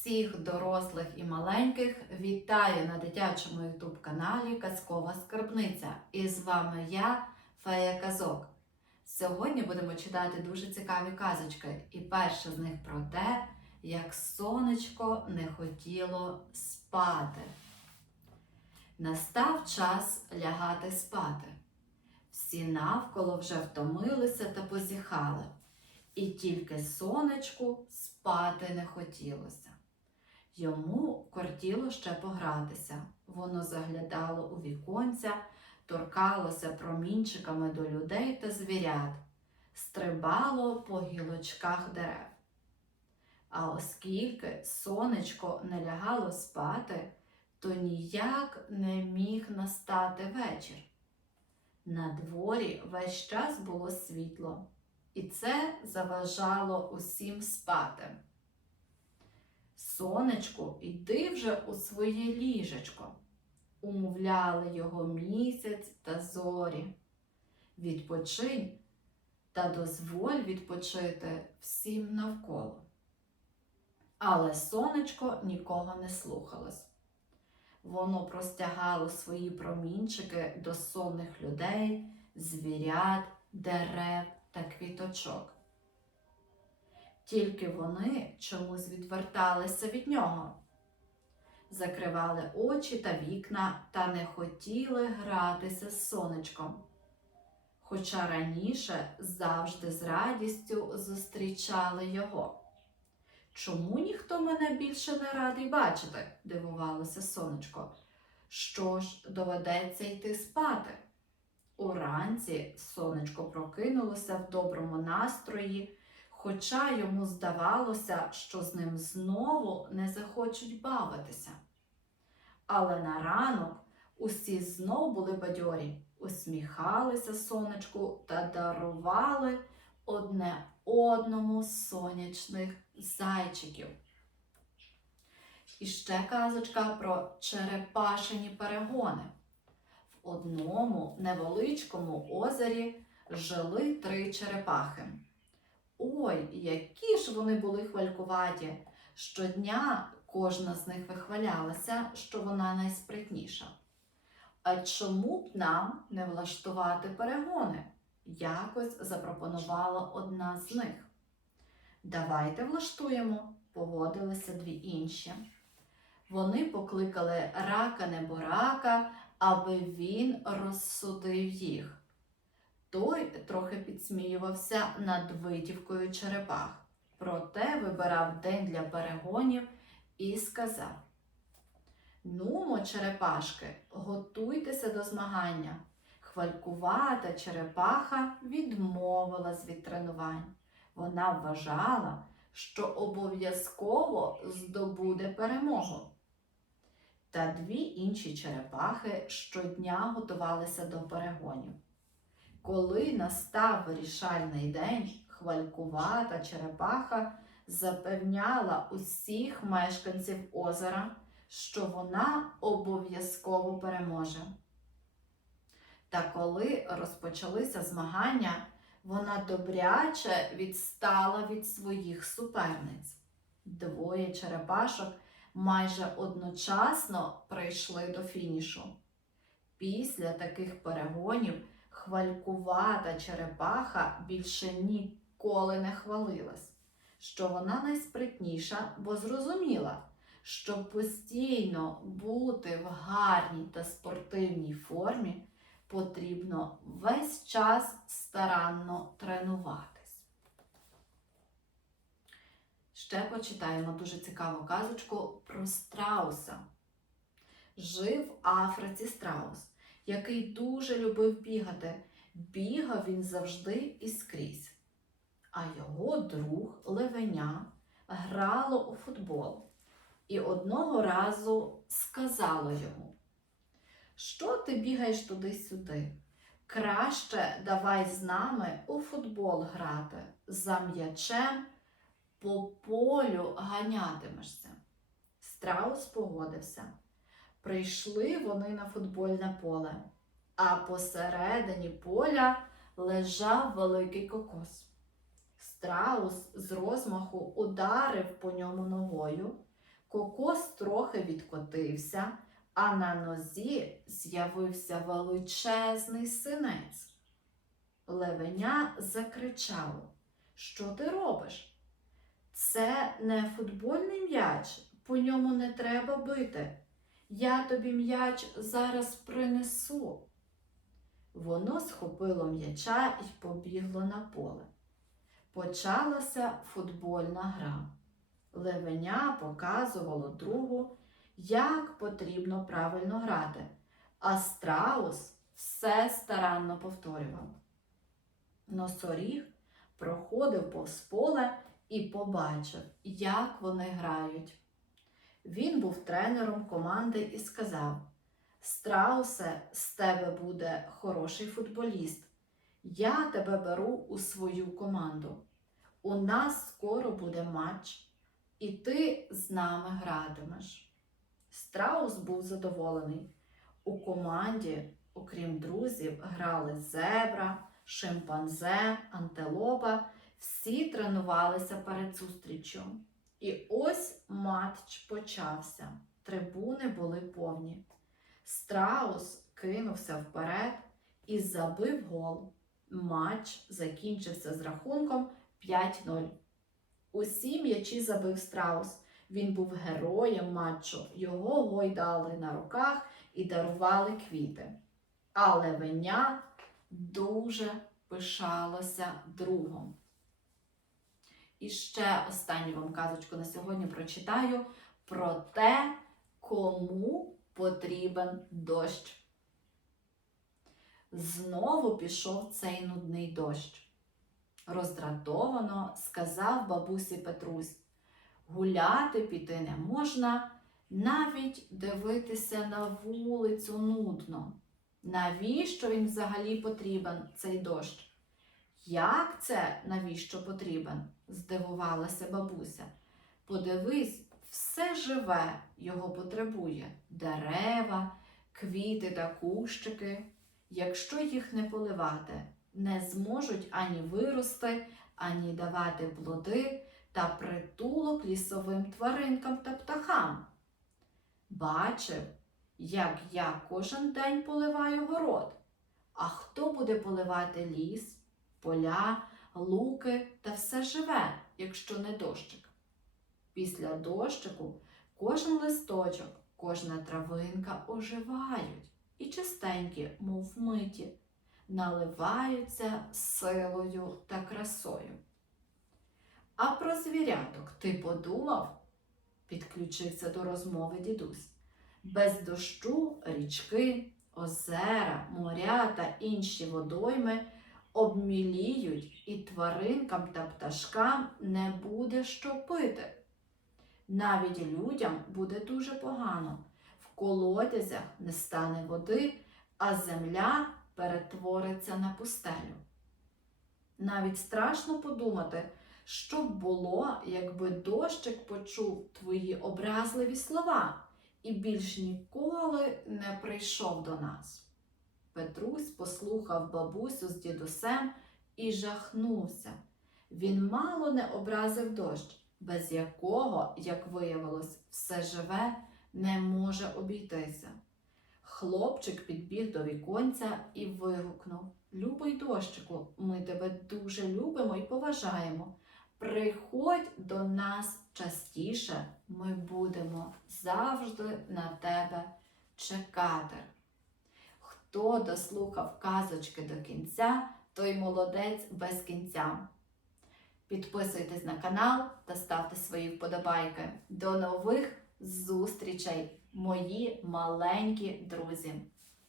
Всіх дорослих і маленьких вітаю на дитячому ютуб каналі Казкова Скарбниця. І з вами я, Фея Казок. Сьогодні будемо читати дуже цікаві казочки, і перша з них про те, як сонечко не хотіло спати. Настав час лягати спати. Всі навколо вже втомилися та позіхали, і тільки сонечку спати не хотілося. Йому кортіло ще погратися. Воно заглядало у віконця, торкалося промінчиками до людей та звірят, стрибало по гілочках дерев. А оскільки сонечко не лягало спати, то ніяк не міг настати вечір. На дворі весь час було світло, і це заважало усім спати. Сонечку, йди вже у своє ліжечко, умовляли його місяць та зорі. Відпочинь та дозволь відпочити всім навколо. Але сонечко нікого не слухалось. Воно простягало свої промінчики до сонних людей, звірят, дерев та квіточок. Тільки вони чомусь відверталися від нього, закривали очі та вікна та не хотіли гратися з сонечком. Хоча раніше завжди з радістю зустрічали його. Чому ніхто мене більше не радий бачити? дивувалося сонечко. Що ж, доведеться йти спати. Уранці сонечко прокинулося в доброму настрої, хоча йому здавалося, що з ним знову не захочуть бавитися. Але на ранок усі знов були бадьорі, усміхалися сонечку та дарували одне одному сонячних зайчиків. І ще казочка про черепашині перегони. В одному невеличкому озері жили три черепахи. Ой, які ж вони були хвалькуваті! Щодня кожна з них вихвалялася, що вона найспритніша. А чому б нам не влаштувати перегони? Якось запропонувала одна з них. Давайте влаштуємо, погодилися дві інші. Вони покликали рака неборака, аби він розсудив їх. Той трохи підсміювався над витівкою черепах, проте вибирав день для перегонів і сказав: Нумо, черепашки, готуйтеся до змагання. Хвалькувата черепаха відмовилась від тренувань. Вона вважала, що обов'язково здобуде перемогу. Та дві інші черепахи щодня готувалися до перегонів. Коли настав вирішальний день, хвалькувата черепаха запевняла усіх мешканців озера, що вона обов'язково переможе. Та коли розпочалися змагання, вона добряче відстала від своїх суперниць. Двоє черепашок майже одночасно прийшли до фінішу. Після таких перегонів хвалькувата черепаха більше ніколи не хвалилась, що вона найспритніша, бо зрозуміла, що постійно бути в гарній та спортивній формі потрібно весь час старанно тренуватись. Ще почитаємо дуже цікаву казочку про страуса. Жив в Африці страус, який дуже любив бігати. Бігав він завжди і скрізь. А його друг Левеня грало у футбол і одного разу сказало йому. Що ти бігаєш туди-сюди? Краще давай з нами у футбол грати, за м'ячем по полю ганятимешся. Страус погодився. Прийшли вони на футбольне поле, а посередині поля лежав великий кокос. Страус з розмаху ударив по ньому ногою, Кокос трохи відкотився, а на нозі з'явився величезний синець. Левеня закричало: Що ти робиш? Це не футбольний м'яч, по ньому не треба бити. Я тобі м'яч зараз принесу. Воно схопило м'яча і побігло на поле. Почалася футбольна гра. Левеня показувало другу, як потрібно правильно грати, а страус все старанно повторював. Носоріг проходив повз поле і побачив, як вони грають. Він був тренером команди і сказав: Страусе, з тебе буде хороший футболіст. Я тебе беру у свою команду. У нас скоро буде матч, і ти з нами гратимеш. Страус був задоволений. У команді, окрім друзів, грали зебра, шимпанзе, антилопа. Всі тренувалися перед зустрічю. І ось матч почався. Трибуни були повні. Страус кинувся вперед і забив гол. Матч закінчився з рахунком 5-0. Усі м'ячі забив страус. Він був героєм матчу. Його гойдали на руках і дарували квіти. А левеня дуже пишалося другом. І ще останню вам казочку на сьогодні прочитаю про те, кому потрібен дощ. Знову пішов цей нудний дощ. Роздратовано сказав бабусі Петрусь, гуляти піти не можна, навіть дивитися на вулицю нудно. Навіщо він взагалі потрібен, цей дощ? Як це навіщо потрібен? Здивувалася бабуся. Подивись, все живе його потребує дерева, квіти та кущики. Якщо їх не поливати, не зможуть ані вирости, ані давати плоди та притулок лісовим тваринкам та птахам. Бачив, як я кожен день поливаю город. А хто буде поливати ліс, поля, луки та все живе, якщо не дощик? Після дощику кожен листочок, кожна травинка оживають і чистенькі, мов миті, наливаються силою та красою. А про звіряток ти подумав? підключився до розмови дідусь. Без дощу річки, озера, моря та інші водойми обміліють, і тваринкам та пташкам не буде що пити. Навіть людям буде дуже погано. В колодязях не стане води, а земля перетвориться на пустелю. Навіть страшно подумати, що б було, якби дощик почув твої образливі слова і більш ніколи не прийшов до нас. Петрусь послухав бабусю з дідусем і жахнувся. Він мало не образив дощ, без якого, як виявилось, все живе не може обійтися. Хлопчик підбіг до віконця і вигукнув Любий дощику, ми тебе дуже любимо і поважаємо. Приходь до нас частіше, ми будемо завжди на тебе чекати. Хто дослухав казочки до кінця, той молодець без кінця. Підписуйтесь на канал та ставте свої вподобайки. До нових зустрічей, мої маленькі друзі!